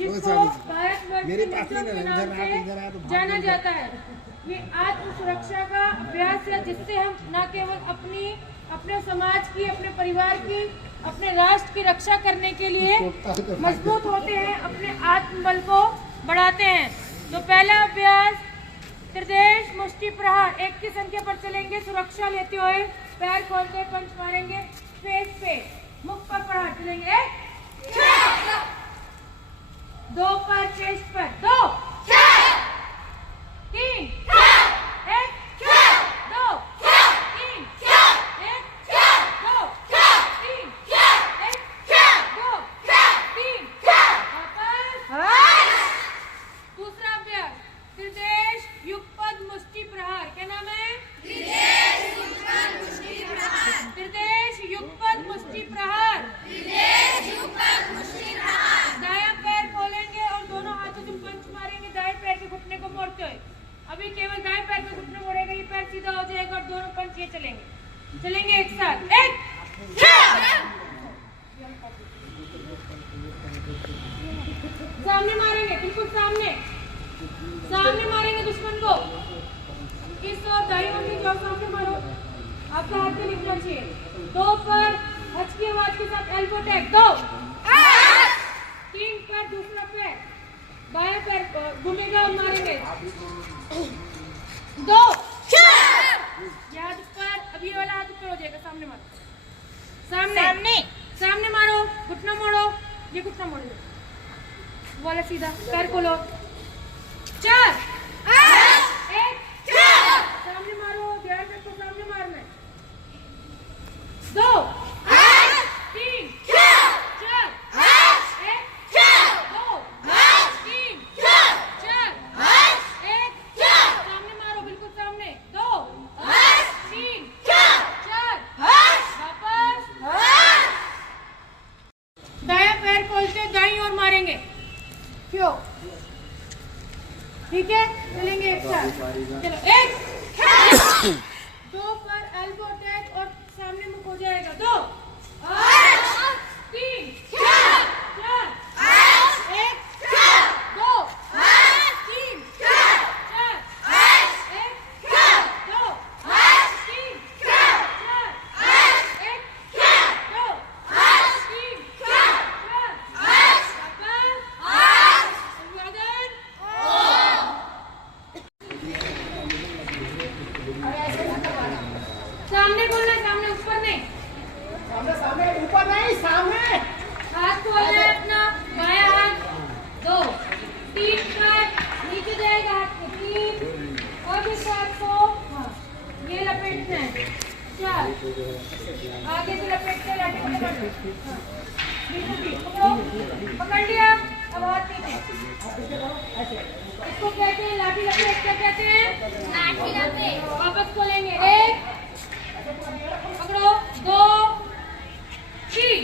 जिसको भारतवर्ष के युद्धों के नाम से जाना जाता है। ये आत्म सुरक्षा का अभ्यास है जिससे हम न केवल अपने समाज की, अपने परिवार की, अपने राष्ट्र की रक्षा करने के लिए मजबूत होते हैं, अपने आत्मबल को बढ़ाते हैं। तो पहला अभ्यास त्रिदेश मुष्टि प्रहार, 1 की संख्या पर चलेंगे, सुरक्षा लेते हुए पैर खोलते पंच मारेंगे, फेस पे मुख पर प्रहार चलेंगे। 2 पर चेस्ट पर, 2 3 1 2 3 1 2 3 1 2 3 वापस। दूसरा अभ्यास त्रिदेश युगपद मुष्टि प्रहार, क्या नाम है? त्रिदेश युगपद मुष्टि प्रहार। त्रिदेश युगपद मुष्टि प्रहार। त्रिदेश युगपद मुष्टि प्रहार। दायां पैर खोलेंगे और दोनों हाथों से पंच मारेंगे दाएं पैर के घुटने को मोड़ते हुए। अभी केवल दाएं पैर के घुटने मोड़ेगा, ये पैर सीधा हो जाएगा और दोनों पंच ये चलेंगे एक साथ। 1 सामने मारेंगे, बिल्कुल सामने मारेंगे दुश्मन को। इस और दाईं ओर में जाओ, सामने मारो, आपका हाथ से निकलना चाहिए। 2 पर हच की आवाज के साथ एल्बो टैग, 2 3 पर दूसरा पैर, बायां पैर घूमेगा और मारेंगे। 2 याद पर, अब ये वाला हाथ ऊपर हो जाएगा, सामने मारो, सामने मारो, घुटना मोड़ो, ये घुटना मोड़ो, वाला सीधा पैर खोलो। 4 1 सामने मारो, ध्यान रखो सामने मारना है। 2 3 4 1 2 3 4 1 सामने मारो, बिल्कुल सामने। 2 3 4 वापस। दायां पैर खोलते दाईं ओर मारेंगे, क्यों? ठीक है, चलेंगे एक साथ। चलो 1 2 पर एल्बो अटैक और सामने मुख हो जाएगा। 2 3 4 1 2 3 4 1 2 3 4 1 2 3 सामने बोलना, सामने ऊपर नहीं, ऊपर नहीं, सामने। हाथ खोलना है अपना, बायां हाथ। 2 3 पर नीचे जाएगा हाथ को, 3 और इस हाथ को ये लपेटना है। 4 आगे से लपेटते लाठी को पकड़ो, पकड़ लिया। अब हाथ नीचे, इसको कहते हैं लाठी लपेट, क्या कहते हैं? लाठी लपेट। वापस खोलेंगे, 1 पकड़ो, 2 3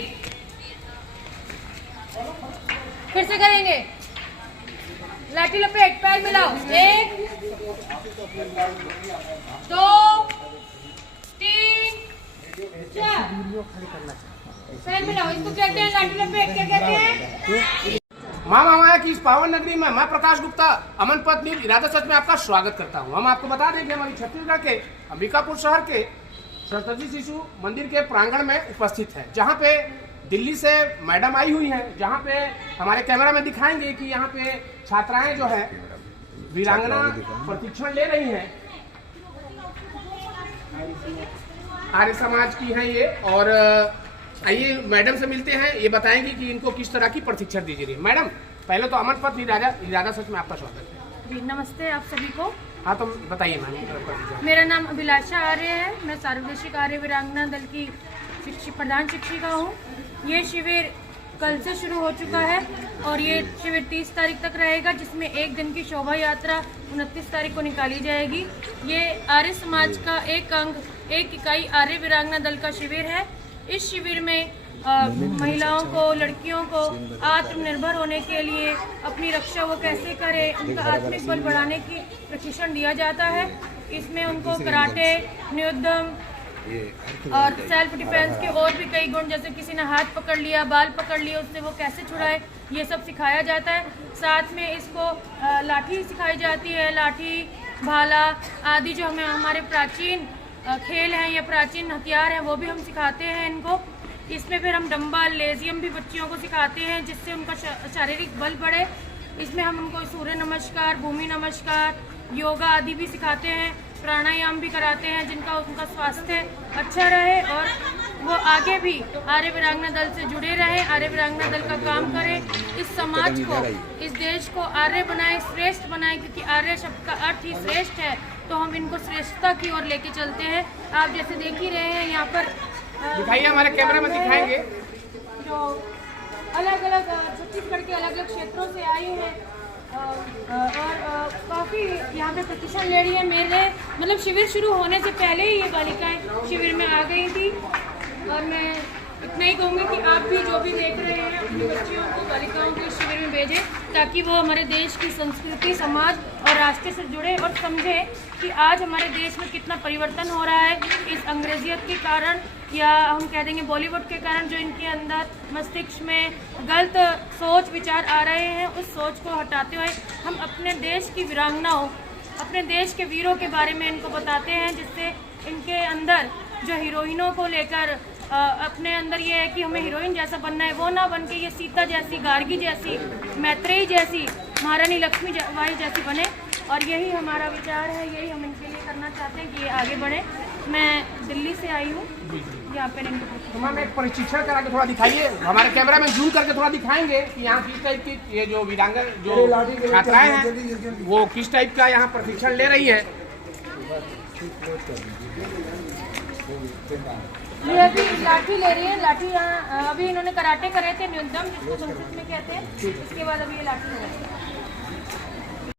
फिर से करेंगे, लाठी लपेट, पैर मिलाओ, 1 2 3 4 पैर मिलाओ, इसको कहते हैं लाठी लपेट, क्या कहते हैं? माँ माया की इस पावन नगरी में मैं प्रकाश गुप्ता अमन पत्नी इरादा सच में आपका स्वागत करता हूँ। हम आपको बता दें कि हमारी छत्तीसगढ़ के अंबिकापुर शहर के सरस्वती शिशु मंदिर के प्रांगण में उपस्थित है, जहाँ पे दिल्ली से मैडम आई हुई हैं, जहाँ पे हमारे कैमरा में दिखाएंगे कि यहाँ पे छात्राएं जो है वीरांगना प्रशिक्षण ले रही हैं। आर्य समाज की हैं ये, और आइए मैडम से मिलते हैं, ये बताएंगे कि इनको किस तरह की प्रशिक्षण दी जा रही है। मैडम, पहले तो अमन पत्नी इरादा सच में आपका स्वागत है। जी नमस्ते आप सभी को। हाँ तो बताइए मैम। मेरा नाम अभिलाषा आर्य है, मैं सार्वदेशिक आर्य वीरांगना दल की प्रधान शिक्षिका हूँ। ये शिविर कल से शुरू हो चुका है और ये शिविर 30 तारीख तक रहेगा, जिसमें 1 दिन की शोभा यात्रा 29 तारीख को निकाली जाएगी। ये आर्य समाज का एक अंग, एक इकाई आर्य वीरांगना दल का शिविर है। इस शिविर में महिलाओं को, लड़कियों को आत्मनिर्भर होने के लिए अपनी रक्षा वो कैसे करें, उनका आत्मिक बल बढ़ाने की प्रशिक्षण दिया जाता है। इसमें उनको कराटे, नृत्य, और सेल्फ डिफेंस के और भी कई गुण, जैसे किसी ने हाथ पकड़ लिया, बाल पकड़ लिया, उससे वो कैसे छुड़ाए, ये सब सिखाया जाता है। साथ में इसको लाठी सिखाई जाती है, लाठी, भाला आदि जो हमारे प्राचीन खेल हैं या प्राचीन हथियार हैं वो भी हम सिखाते हैं इनको। इसमें फिर हम डंबल, लेजियम भी बच्चियों को सिखाते हैं जिससे उनका शारीरिक बल बढ़े। इसमें हम उनको सूर्य नमस्कार, भूमि नमस्कार, योगा आदि भी सिखाते हैं, प्राणायाम भी कराते हैं जिनका उनका स्वास्थ्य अच्छा रहे और वो आगे भी आर्य वीरांगना दल से जुड़े रहें, आर्य वीरांगना दल का काम करें, इस समाज को, इस देश को आर्य बनाए, श्रेष्ठ बनाए, क्योंकि आर्य शब्द का अर्थ ही श्रेष्ठ है। तो हम इनको श्रेष्ठता की ओर लेके चलते हैं। आप जैसे देख ही रहे हैं यहाँ पर दिखाइए, हमारे कैमरा में दिखाएंगे जो अलग अलग छत्तीसगढ़ के अलग अलग क्षेत्रों से आई हैं और काफ़ी यहाँ पे प्रशिक्षण ले रही है। मेरे मतलब शिविर शुरू होने से पहले ही ये बालिकाएं शिविर में आ गई थी और मैं इतना ही कहूँगी कि आप भी जो भी देख रहे हैं अपनी बच्चियों को, बालिकाओं को इस शिविर में भेजें ताकि वो हमारे देश की संस्कृति, समाज और राष्ट्र से जुड़े और समझे कि आज हमारे देश में कितना परिवर्तन हो रहा है इस अंग्रेजियत के कारण, या हम कह देंगे बॉलीवुड के कारण, जो इनके अंदर मस्तिष्क में गलत सोच विचार आ रहे हैं। उस सोच को हटाते हुए हम अपने देश की वीरांगनाओं, अपने देश के वीरों के बारे में इनको बताते हैं, जिससे इनके अंदर जो हीरोइनों को लेकर अपने अंदर ये है कि हमें हीरोइन जैसा बनना है, वो ना बन के ये सीता जैसी, गार्गी जैसी, मैत्रेयी जैसी, महारानी लक्ष्मीबाई जैसी बने। और यही हमारा विचार है, यही हम इनके लिए करना चाहते हैं कि ये आगे बढ़े। मैं दिल्ली से आई हूँ, यहाँ पे इनको तो मैम एक प्रशिक्षण करा के थोड़ा दिखाइए, हमारे कैमरा में जूम करके थोड़ा दिखाएंगे कि यहाँ किस टाइप की ये जो वीरांगन जो छात्राएं हैं वो किस टाइप का यहाँ प्रशिक्षण ले रही है। ये अभी लाठी ले रही है, लाठी यहाँ अभी इन्होंने कराटे करे थे न्यूनतम, जिसको संस्कृत में कहते हैं, इसके बाद अभी ये लाठी ले रही है।